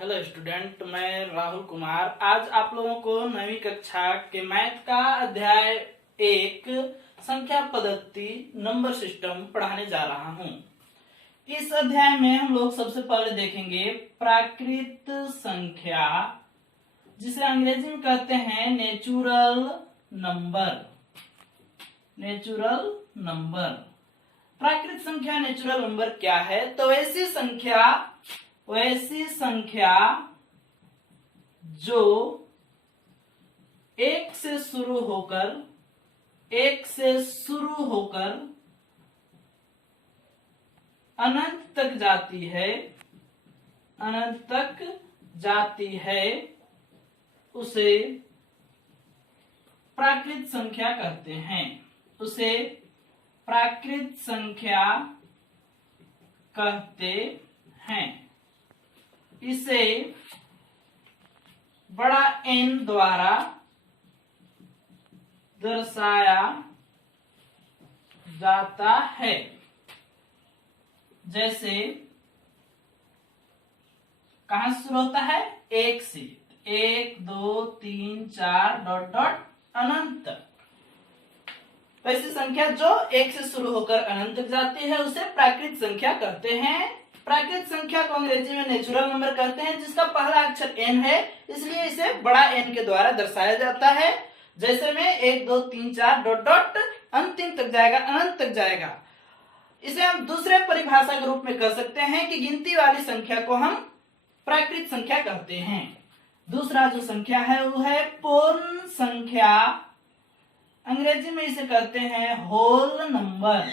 Hello student, मैं राहुल कुमार आज आप लोगों को 9वीं कक्षा के मैथ का अध्याय 1 संख्या पद्धति नंबर सिस्टम पढ़ाने जा रहा हूं। इस अध्याय में हम लोग सबसे पहले देखेंगे प्राकृत संख्या, जिसे अंग्रेजी में कहते हैं नेचुरल नंबर। नेचुरल नंबर, प्राकृत संख्या नेचुरल नंबर क्या है? तो ऐसी संख्या जो एक से शुरू होकर अनंत तक जाती है, उसे प्राकृत संख्या कहते हैं। उसे प्राकृत संख्या कहते हैं। इसे बड़ा N द्वारा दर्शाया जाता है। जैसे कहां से शुरू होता है? 1 से 1 2 3 4 डॉट डॉट अनंत तक। ऐसी संख्या जो 1 से शुरू होकर अनंत तक जाती है उसे प्राकृत संख्या कहते हैं। प्राकृत संख्या को अंग्रेजी में नेचुरल नंबर कहते हैं, जिसका पहला अक्षर n है, इसलिए इसे बड़ा N के द्वारा दर्शाया जाता है। जैसे में 1 2 3 4 डॉट डॉट अंतिम तक जाएगा, अनंत तक जाएगा। इसे हम दूसरे परिभाषा के रूप में कह सकते हैं कि गिनती वाली संख्या को हम प्राकृत संख्या कहते हैं। दूसरा जो संख्या है वो है पूर्ण संख्या। अंग्रेजी में इसे कहते हैं होल नंबर।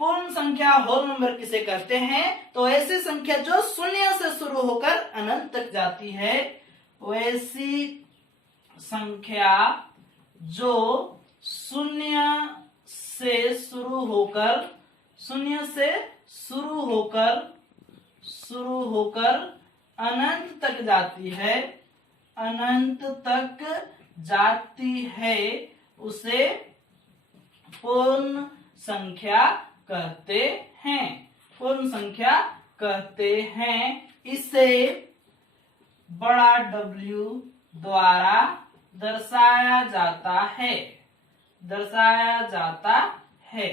पूर्ण संख्या होल नंबर किसे कहते हैं? तो ऐसी संख्या जो शून्य से शुरू होकर अनंत तक जाती है, वैसी संख्या जो शून्य से शुरू होकर अनंत तक जाती है, उसे पूर्ण संख्या कहते हैं। पूर्ण संख्या कहते हैं। इसे बड़ा W द्वारा दर्शाया जाता है।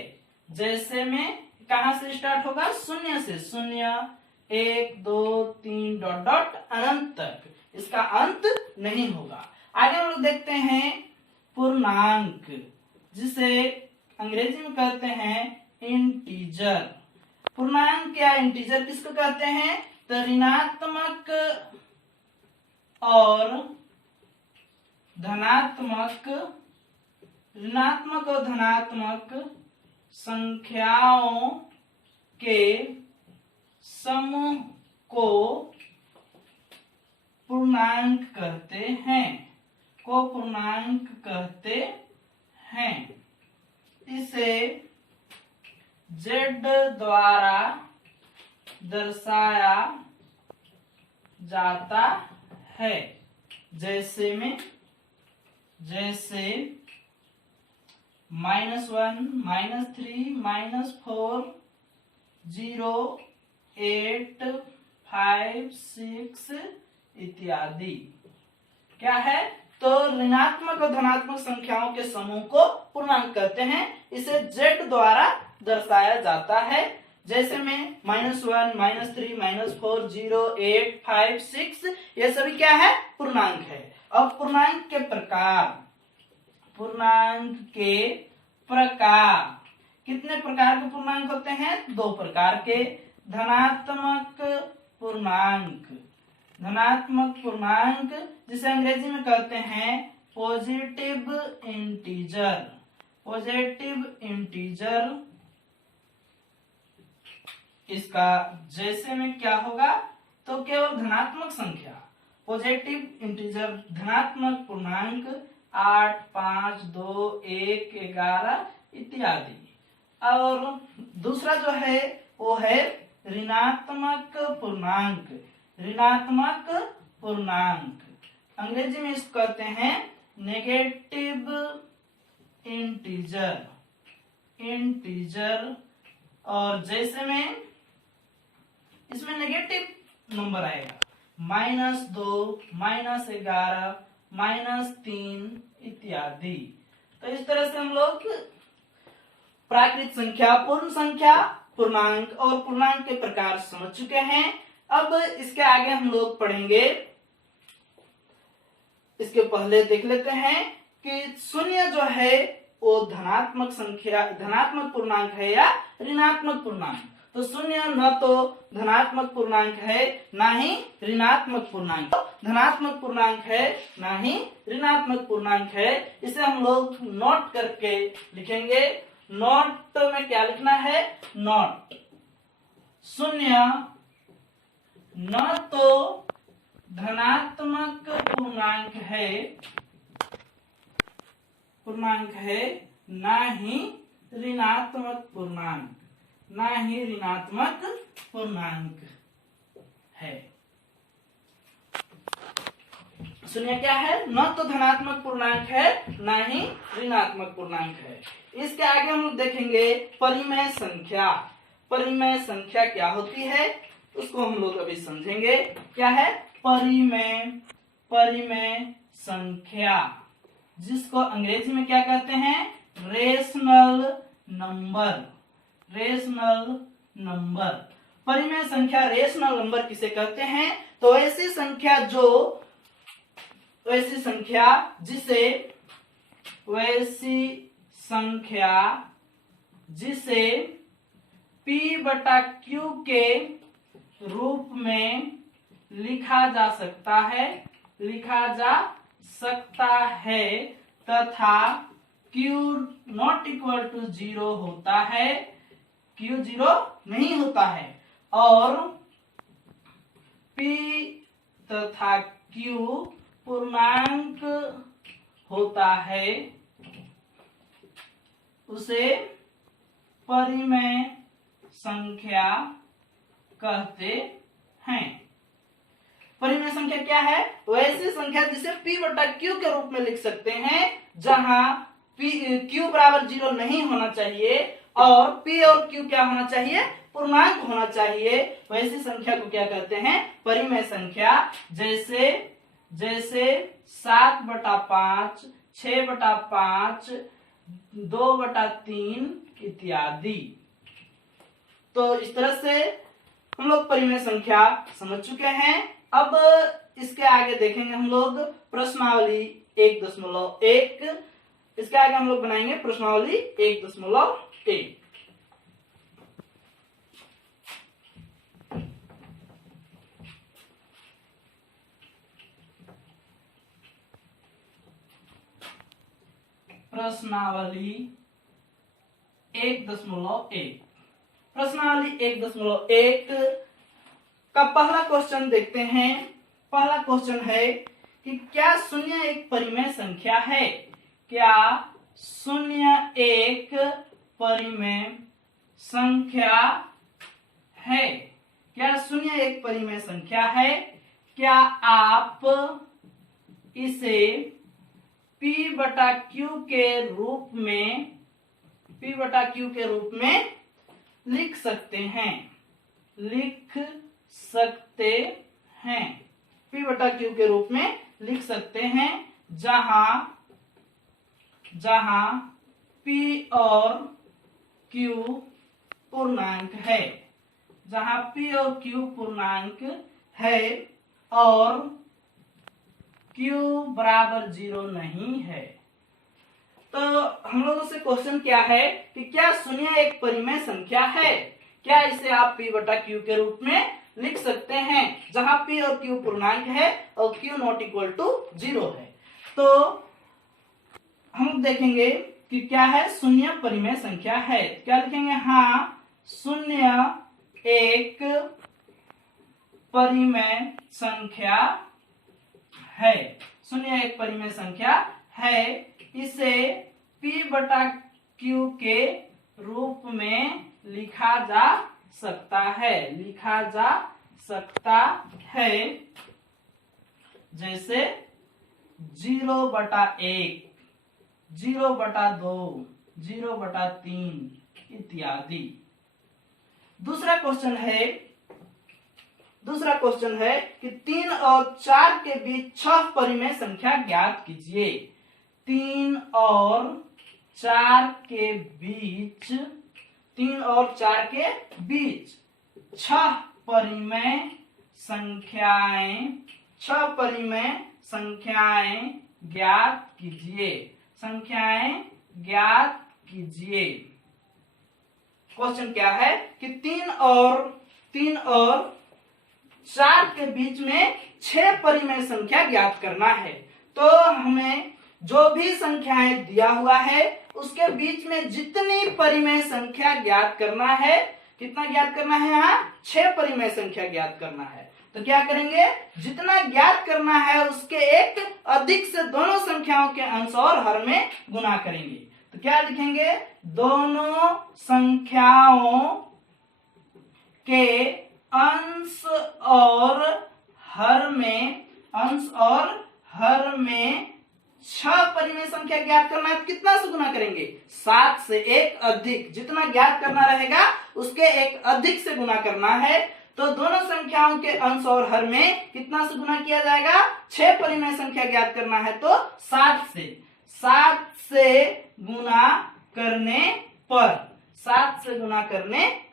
जैसे में कहां से स्टार्ट होगा? शून्य से 0 1 2 3 डॉट डॉट अनंत तक, इसका अंत नहीं होगा। आगे हम लोग देखते हैं पूर्णांक, जिसे अंग्रेजी में कहते हैं इंटीजर। पूर्णांक या इंटीजर किसको कहते हैं? तो ऋणात्मक और धनात्मक संख्याओं के समूह को पूर्णांक कहते हैं। इसे Z द्वारा दर्शाया जाता है। जैसे -1 -3 -4 0 8 5 6 इत्यादि। क्या है? तो ऋणात्मक और धनात्मक संख्याओं के समूह को पूर्णांक कहते हैं। इसे Z द्वारा दर्शाया जाता है। जैसे में -1 -3 -4 0 8 5 6, ये सभी क्या है? पूर्णांक है। अब पूर्णांक के प्रकार कितने प्रकार के पूर्णांक होते हैं? 2 प्रकार के। धनात्मक पूर्णांक, जिसे अंग्रेजी में कहते हैं पॉजिटिव इंटीजर। इसका जैसे में क्या होगा? तो केवल धनात्मक संख्या, पॉजिटिव इंटीजर, धनात्मक पूर्णांक 8 5 2 1 11 इत्यादि। और दूसरा जो है वो है ऋणात्मक पूर्णांक। अंग्रेजी में इसको कहते हैं नेगेटिव इंटीजर। और जैसे में इसमें नेगेटिव नंबर आएगा, -2, -11, -3 इत्यादि। तो इस तरह से हम लोग प्राकृत संख्या, पूर्ण संख्या, पूर्णांक और पूर्णांक के प्रकार समझ चुके हैं। अब इसके आगे हम लोग पढ़ेंगे, इसके पहले देख लेते हैं कि शून्य जो है वो धनात्मक संख्या, धनात्मक पूर्णांक है या ऋणात्मक पूर्णांक। तो शून्य न तो धनात्मक पूर्णांक है ना ही ऋणात्मक पूर्णांक, धनात्मक पूर्णांक है ना ही ऋणात्मक पूर्णांक है। इसे हम लोग नोट करके लिखेंगे। नोट में क्या लिखना है? नोट शून्य न तो धनात्मक पूर्णांक है ना ही ऋणात्मक पूर्णांक, ना ही ऋणात्मक पूर्णांक है। शून्य क्या है? न तो धनात्मक पूर्णांक है ना ही ऋणात्मक पूर्णांक है। इसके आगे हम लोग देखेंगे परिमेय संख्या। परिमेय संख्या क्या होती है उसको हम लोग अभी समझेंगे। क्या है परिमेय? परिमेय संख्या, जिसको अंग्रेजी में क्या कहते हैं? Rational number. रेशनल नंबर, परिमेय संख्या, रेशनल नंबर किसे कहते हैं? तो ऐसी संख्या जिसे P बटा Q के रूप में लिखा जा सकता है तथा Q नॉट इक्वल टू 0 होता है, Q 0 नहीं होता है, और P तथा Q पूर्णांक होता है, उसे परिमेय संख्या कहते हैं। परिमेय संख्या क्या है? वैसी संख्या जिसे P बटा Q के रूप में लिख सकते हैं, जहां Q बराबर 0 नहीं होना चाहिए और P और Q क्या होना चाहिए? पूर्णांक होना चाहिए। वैसी संख्या को क्या कहते हैं? परिमेय संख्या। जैसे 7/5, 6/5, 2/3 इत्यादि। तो इस तरह से हम लोग परिमेय संख्या समझ चुके हैं। अब इसके आगे देखेंगे हम लोग प्रश्नावली 1.1। इसके आगे हम लोग बनाएंगे प्रश्नावली 1.1। प्रश्नावली 1.1। प्रश्नावली 1.1 का पहला क्वेश्चन देखते हैं। पहला क्वेश्चन है कि क्या शून्य एक परिमेय संख्या है? क्या शून्य एक परिमेय संख्या है? क्या शून्य एक परिमेय संख्या है? क्या आप इसे P बटा Q के रूप में लिख सकते हैं? P बटा Q के रूप में लिख सकते हैं, जहां P और Q पूर्णांक है, जहां P और Q पूर्णांक है और Q बराबर 0 नहीं है। तो हम लोगों से क्वेश्चन क्या है कि क्या शून्य एक परिमेय संख्या है? क्या इसे आप P बटा Q के रूप में लिख सकते हैं, जहां P और Q पूर्णांक है और Q नॉट इक्वल टू 0 है? तो हम देखेंगे कि क्या है शून्य परिमेय संख्या है। क्या लिखेंगे? हाँ, शून्य एक परिमेय संख्या है। शून्य एक परिमेय संख्या है। इसे P बटा Q के रूप में लिखा जा सकता है, जैसे 0/1, 0/2, 0/3 इत्यादि। दूसरा क्वेश्चन है दूसरा क्वेश्चन है कि 3 और 4 के बीच 6 परिमेय संख्या ज्ञात कीजिए। 3 और 4 के बीच 3 और 4 के बीच 6 परिमेय संख्याएं 6 परिमेय संख्याएं ज्ञात कीजिए। संख्याएं ज्ञात कीजिए। क्वेश्चन क्या है कि 3 और 4 के बीच में 6 परिमेय संख्या ज्ञात करना है। तो हमें जो भी संख्याएं दिया हुआ है उसके बीच में जितनी परिमेय संख्या ज्ञात करना है, कितना ज्ञात करना है, यहाँ 6 परिमेय संख्या ज्ञात करना है। तो क्या करेंगे, जितना ज्ञात करना है उसके एक अधिक से दोनों संख्याओं के अंश और हर में गुना करेंगे। तो क्या लिखेंगे, दोनों संख्याओं के अंश और हर में 6 परिमेय संख्या ज्ञात करना है। कितना से गुना करेंगे, 7 से एक अधिक, जितना ज्ञात करना रहेगा उसके एक अधिक से गुना करना है। तो दोनों संख्याओं के अंश और हर में कितना से गुना किया जाएगा, 6 परिमेय संख्या ज्ञात करना है तो 7 से गुना करने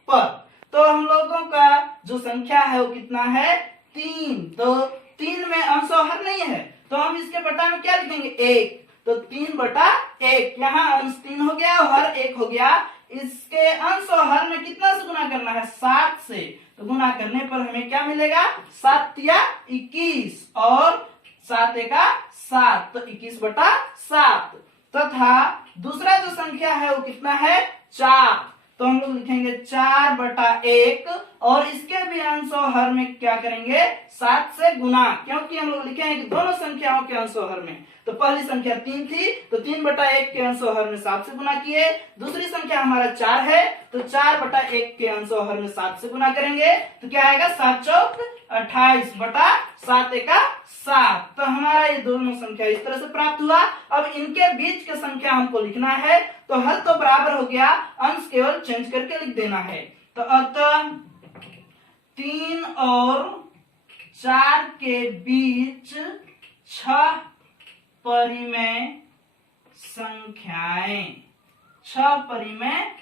पर तो हम लोगों का जो संख्या है वो कितना है, 3। तो 3 में अंश और हर नहीं है तो हम इसके बटा में क्या लिखेंगे, 1। तो 3/1, यहाँ अंश 3 हो गया और हर 1 हो गया। इसके अंश और हर में कितना से गुना करना है, 7 से। तो गुना करने पर हमें क्या मिलेगा, 7 या 21 और 7 एका 7, तो 21/7। तथा दूसरा जो संख्या है वो कितना है, 4। तो हम लोग लिखेंगे 4/1 और इसके भी अंश और हर में क्या करेंगे, 7 से गुना, क्योंकि हम लोग लिखे हैं कि दोनों संख्याओं के अंश और हर में। तो पहली संख्या 3 थी तो 3/1 के अंश और हर में 7 से गुना किए। दूसरी संख्या हमारा 4 है तो 4/1 के अंश और हर में 7 से गुना करेंगे। तो क्या आएगा, 7 चौक 28/7 एका 7। तो हमारा ये दोनों संख्या इस तरह से प्राप्त हुआ। अब इनके बीच के संख्या हमको लिखना है तो हल तो बराबर हो गया, अंश केवल चेंज करके लिख देना है। तो अतः 3 और 4 के बीच 6 परिमेय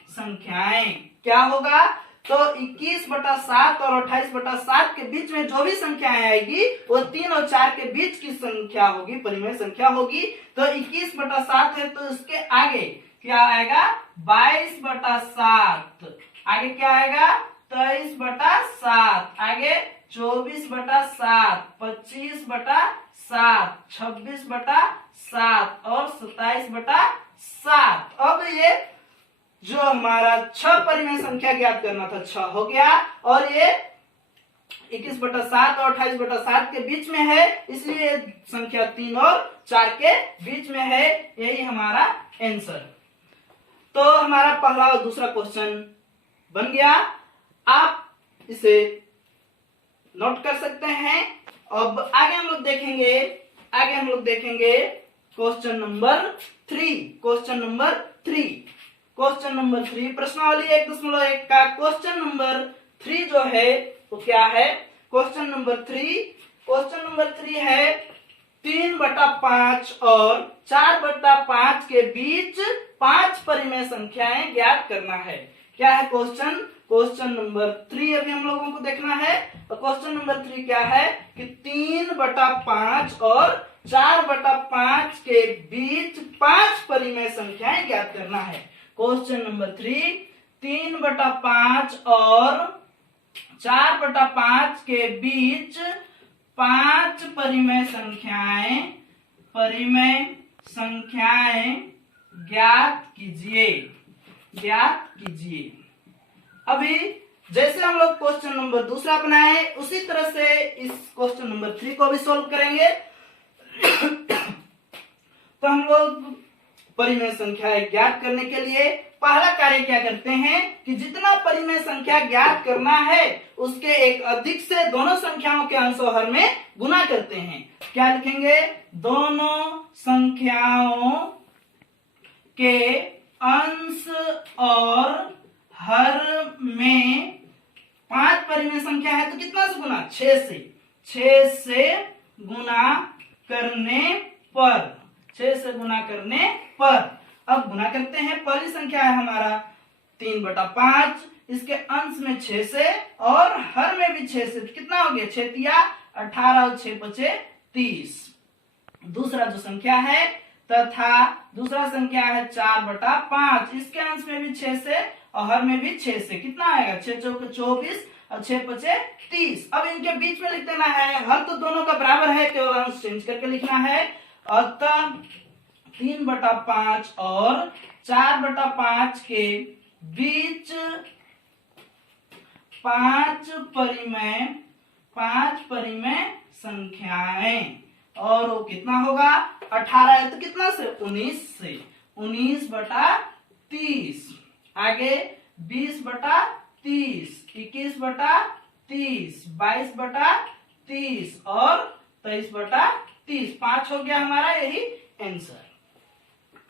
संख्याएं क्या होगा, तो 21/7 और 28/7 के बीच में जो भी संख्याएं आएगी वो 3 और 4 के बीच की संख्या होगी, परिमेय संख्या होगी। तो 21/7 है तो इसके आगे क्या आएगा, 22/7, आगे क्या आएगा, 23/7, आगे 24/7, 25/7, 26/7 और 27/7। अब ये जो हमारा 6 परिमेय संख्या ज्ञात करना था 6 हो गया और ये 21/7 और 28/7 के बीच में है, इसलिए संख्या 3 और 4 के बीच में है। यही हमारा आंसर। तो हमारा पहला और दूसरा क्वेश्चन बन गया। आप इसे नोट कर सकते हैं। अब आगे हम लोग देखेंगे क्वेश्चन नंबर 3 प्रश्नावली 1.1 का क्वेश्चन नंबर 3 जो है वो क्या है, क्वेश्चन नंबर 3 है 3/5 और 4/5 के बीच 5 परिमेय संख्याएं ज्ञात करना है। क्या है क्वेश्चन नंबर 3 अभी हम लोगों को देखना है। तो क्वेश्चन नंबर 3 क्या है कि 3/5 और 4/5 के बीच 5 परिमेय संख्याएं ज्ञात करना है। क्वेश्चन नंबर 3, 3/5 और 4/5 के बीच 5 परिमेय संख्याएं ज्ञात कीजिए। अभी जैसे हम लोग क्वेश्चन नंबर दूसरा बनाए उसी तरह से इस क्वेश्चन नंबर 3 को भी सॉल्व करेंगे। तो हम लोग परिमेय संख्या ज्ञात करने के लिए पहला कार्य क्या करते हैं कि जितना परिमेय संख्या ज्ञात करना है उसके एक अधिक से दोनों संख्याओं के अंश और हर में गुना करते हैं। क्या लिखेंगे, दोनों संख्याओं के अंश और हर में 5 परिमेय संख्या है तो कितना से गुना, 6 से गुना करने पर, 6 से गुना करने पर। अब गुना करते हैं, पहली संख्या है हमारा 3/5, इसके अंश में 6 से और हर में भी 6 से, कितना हो गया, 6 तिया 18 और 6 पचे 30। दूसरा जो संख्या है तथा दूसरा संख्या है 4/5, इसके अंश में भी 6 से और हर में भी 6 से, कितना आएगा, 6 चौके 24 और 6 पचे 30। अब इनके बीच में लिख देना है, हर तो दोनों का बराबर है, केवल अंश चेंज करके लिखना है। अतः 3/5 और 4/5 के बीच 5 परिमेय संख्याएं, और वो कितना होगा, 18 है तो कितना से, 19/30। आगे 20/30, 21/30, 22/30 और 23/30। 5 हो गया हमारा, यही आंसर।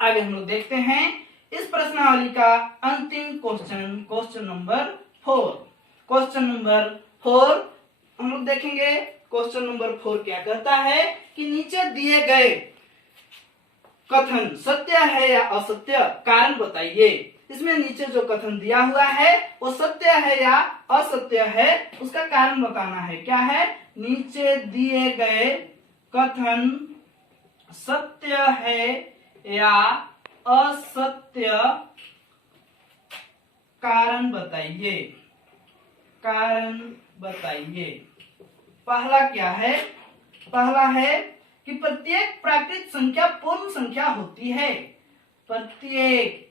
आगे हम लोग देखते हैं इस प्रश्नावली का अंतिम question, question number 4। Question number 4 हम लोग देखेंगे। क्वेश्चन नंबर 4 क्या कहता है कि नीचे दिए गए कथन सत्य है या असत्य, कारण बताइए। इसमें नीचे जो कथन दिया हुआ है वो सत्य है या असत्य है, उसका कारण बताना है। क्या है, नीचे दिए गए कथन सत्य है या असत्य, कारण बताइए, कारण बताइए। पहला क्या है, पहला है कि प्रत्येक प्राकृत संख्या पूर्ण संख्या होती है। प्रत्येक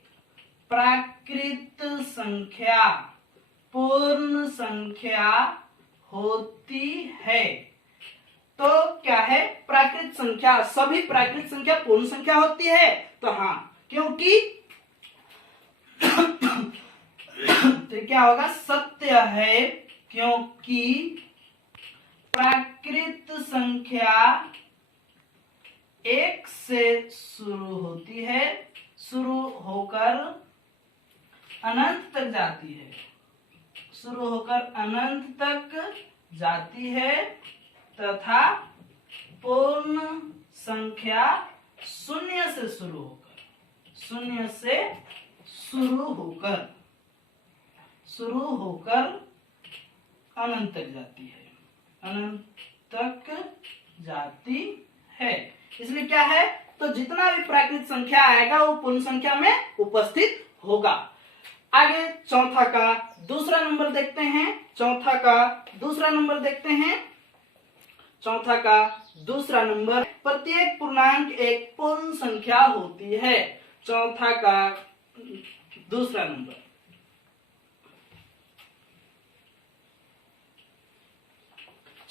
प्राकृत संख्या पूर्ण संख्या होती है। तो क्या है, प्राकृत संख्या, सभी प्राकृत संख्या पूर्ण संख्या होती है। तो हाँ, क्योंकि तो क्या होगा, सत्य है, क्योंकि प्राकृत संख्या 1 से शुरू होती है, शुरू होकर अनंत तक जाती है, शुरू होकर अनंत तक जाती है, तथा पूर्ण संख्या 0 से शुरू होकर, 0 से शुरू होकर अनंत तक जाती है, अनंत तक जाती है। इसलिए क्या है, तो जितना भी प्राकृत संख्या आएगा वो पूर्ण संख्या में उपस्थित होगा। आगे चौथा का दूसरा नंबर देखते हैं। चौथा का दूसरा नंबर देखते हैं। चौथा का दूसरा नंबर, प्रत्येक पूर्णांक एक पूर्ण संख्या होती है। चौथा का दूसरा नंबर,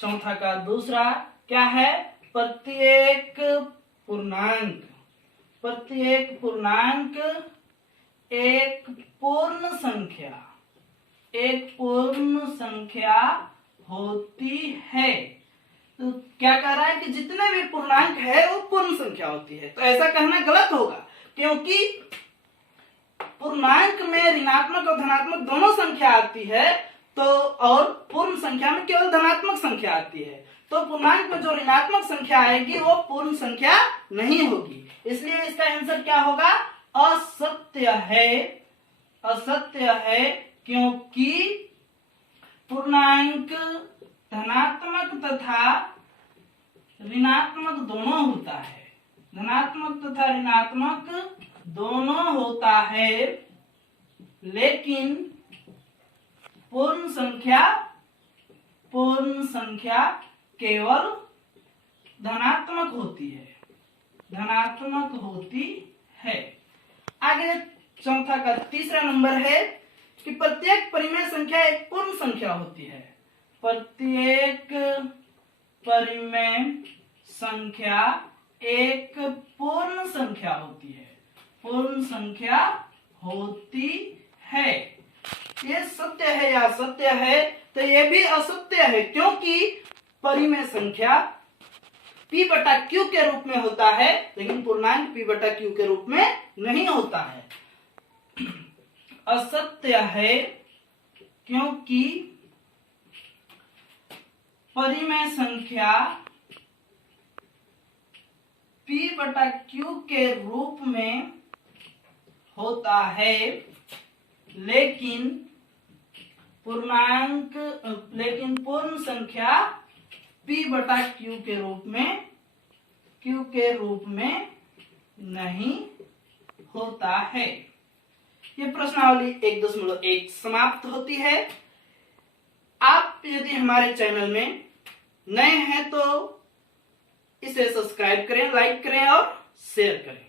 चौथा का दूसरा क्या है, प्रत्येक पूर्णांक एक पूर्ण संख्या होती है। तो क्या कह रहा है कि जितने भी पूर्णांक है वो पूर्ण संख्या होती है। तो ऐसा कहना गलत होगा, क्योंकि पूर्णांक में ऋणात्मक और धनात्मक दोनों संख्या आती है, तो और पूर्ण संख्या में केवल धनात्मक संख्या आती है। तो पूर्णांक में जो ऋणात्मक संख्या आएगी वो पूर्ण संख्या नहीं होगी। इसलिए इसका आंसर क्या होगा, असत्य है। असत्य है क्योंकि पूर्णांक धनात्मक तथा ऋणात्मक दोनों होता है, धनात्मक तथा ऋणात्मक दोनों होता है, लेकिन पूर्ण संख्या केवल धनात्मक होती है, धनात्मक होती है। आगे चौथा का तीसरा नंबर है कि प्रत्येक परिमेय संख्या एक पूर्ण संख्या होती है। प्रत्येक परिमेय संख्या एक पूर्ण संख्या होती है, पूर्ण संख्या होती है। ये सत्य है या असत्य है, तो ये भी असत्य है, क्योंकि परिमेय संख्या p/q के रूप में होता है, लेकिन पूर्णांक p/q के रूप में नहीं होता है। असत्य है क्योंकि परिमेय संख्या P बटा Q के रूप में होता है, लेकिन पूर्ण संख्या P बटा Q के रूप में नहीं होता है। ये प्रश्नावली 1.1 समाप्त होती है। आप यदि हमारे चैनल में नए हैं तो इसे सब्सक्राइब करें, लाइक करें और शेयर करें।